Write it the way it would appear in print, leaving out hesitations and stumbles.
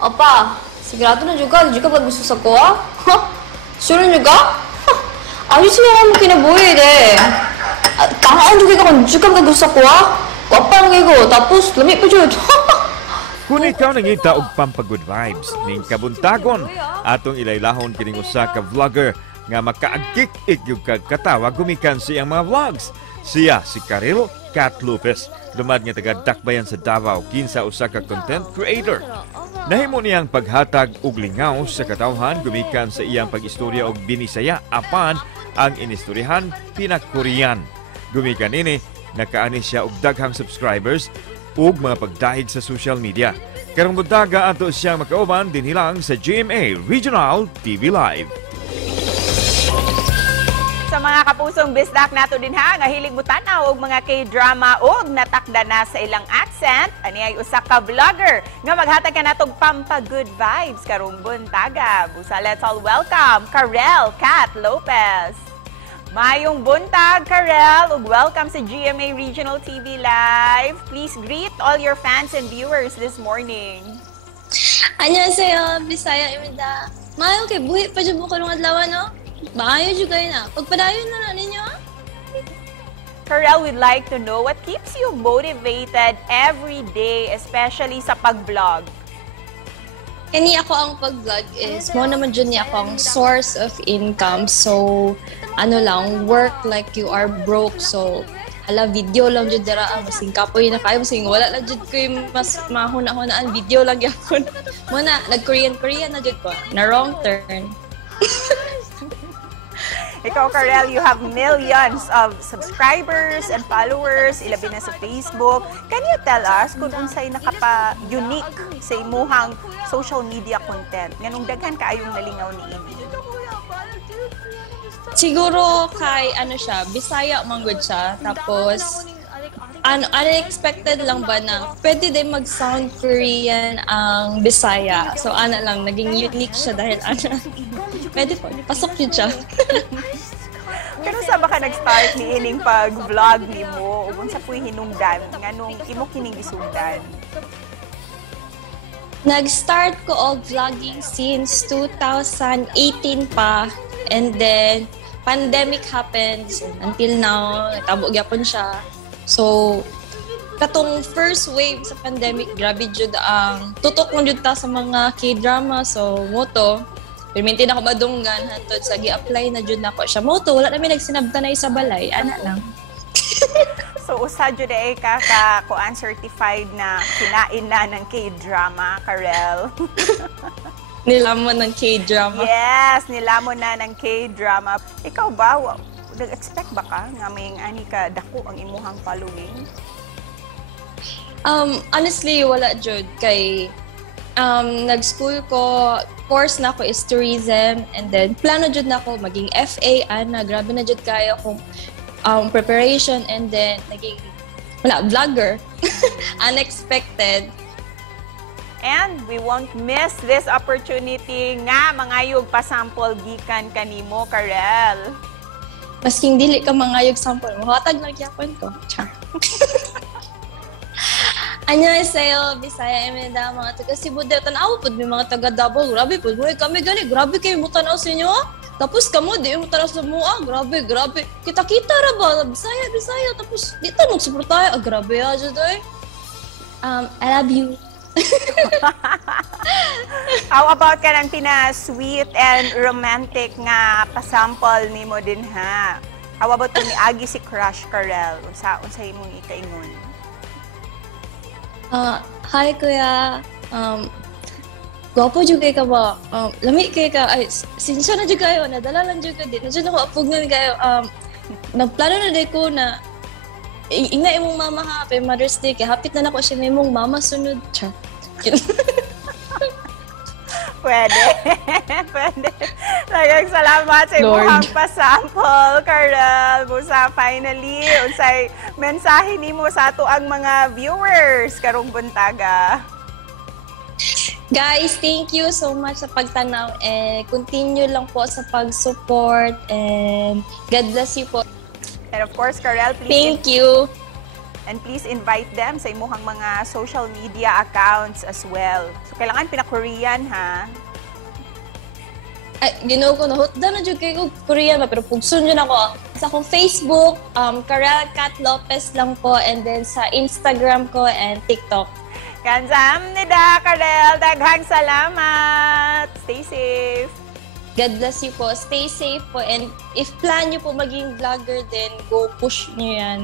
Opa, sigurado na juga gusto sa ko, ah? Sure na juga? Ayos na mo kinabuhi, de. Tangaan juga ka gusto ko, ah? Wapa lang ko, tapos lamig pa jud. Kung ikaw nangita og pampagood vibes, ning kabuntagon, atong ilaylahon kining usa ka vlogger nga makaagkik igyug kag katawa gumikan sa iyang mga vlogs. Siya si Karel Kat Lopez, lumad nga taga Dakbayan sa Davao, kinsa usa ka content creator. Nahimo niyang paghatag og lingaw sa katawhan gumikan sa iyang pag-istorya og Binisaya apan ang inistoryahan pina-Korean. Gumikan ini nakaani siya og daghang subscribers ug mga pagdahig sa social media. Karong buntaga ato siyang makauban dinhilang sa GMA Regional TV Live. Sa mga kapusong bisdak nato din ha, nga hilig mo tanaw og mga K-drama og natakda na sa ilang accent, ani ay usa ka vlogger nga maghatag ka natog pampa-good vibes karong buntaga. Busa, let's all welcome Karel Kat Lopez. Mayong buntag, Karel, ug welcome sa GMA Regional TV Live. Please greet all your fans and viewers this morning. Annyeonghaseyo, Bisaya imida. Mayo kay buhi pa jud mo karong adlaw no? Maayo jud kayo na. Pagpadayon na ninyo. Karel, we'd like to know what keeps you motivated every day, especially sa pag-vlog. Kani ako ang pag-vlog is mo naman dyan niya ako ang source of income. So, ano lang, work like you are broke. So, video lang dyan dira ang masing kapoy na kayo. Masing wala lang dyan ko yung mas mahuna-hunaan. Video lang yapon. Muna, nag-Korean na dyan ko. Na wrong turn. Ikaw, Karel, you have millions of subscribers and followers, ilabi na sa Facebook. Can you tell us kung unsay nakapa-unique sa imuhang social media content? Nganong daghan kaayong nalingaw ni Ini? Siguro kay ano siya, Bisaya manggod siya. Tapos unexpected lang ba na pwede din mag-sound Korean ang Bisaya. So lang, naging unique siya dahil pwede po, pasok yun siya. Pero sa baka nag-start ni Ining pag-vlog ni mo, o sa puy hinungdan, nganong imo kining isugdan? Nag-start ko og vlogging since 2018 pa. And then, pandemic happened. So, until now, natabo gyapon siya. So, katong first wave sa pandemic, grabe jud ang tutok mo jud ta sa mga K-drama. So, moto, permintin ako madunggan hatod sa gi-apply na jud nako siya. Moto, wala namin nagsinabta na isa balay, ana lang. So, usa jud ay ka kuan certified na kinain na ng K-drama, Karel. Nilamon ng K-drama. Yes, nilamon na ng K-drama. Ikaw ba, nag-expect ba ka nga may ani ka dako ang imuhang following? Honestly, wala jud kay nag-school ko, course na ko is tourism, and then plano jud na ko maging FA, grabe na jud kayo kung preparation, and then naging vlogger. Unexpected. And we won't miss this opportunity nga mangayog pa-sample gikan kanimo, Karel. Masking dili ka mangayog sample mo, hatag lang yapon ko. Char. Annyeonghaseyo, Bisaya imida, mga taga Cebu. Tanaw po, may mga taga Davao. Grabe po, kami gani. Grabe kayo mo tanaw sa inyo. Tapos kamo, di mo tanaw sa mua. Grabe. Kita-kita ra ba? Bisaya. Tapos, di ta magsuportahe. Grabe ya, Juday. I love you. How about ka ng pina-sweet and romantic nga pasample ni mo din ha? How about kung niagi si Crush, Karel? Unsay mong ikaingon? Hi kuya. Gwapo jud kay ka ba? Lami kay ka. Ay, sinsya na jud kayo. Nadala lang jud ka din. Nadala ako apugnan kayo. Nagplano na day ko na ina imong mama ha, kay Mother's Day, kay hapit na nako siya imong mama sunod. Char. Pwede. Lagang salamat sa imong pa-sample, Karel. Busa, finally, unsay mensahe nimo sa ato ang mga viewers karong buntaga. Guys, thank you so much sa pagtanaw, and continue lang po sa pag-support, and God bless you po. And of course, Karel, please. Thank you. And please invite them sa imuhang mga social media accounts as well. So, kailangan pina-Korean, ha? Ay, ginoo ko, nahutda na dyan kayo Korean ba, pero pugsun dyan ako. Sa akong Facebook, Karel Kat Lopez lang po, and then sa Instagram ko and TikTok. Kamsahamnida, Karel. Daghang salamat. Stay safe. God bless you po. Stay safe po. And if plan nyo po maging vlogger din, go push nyo yan.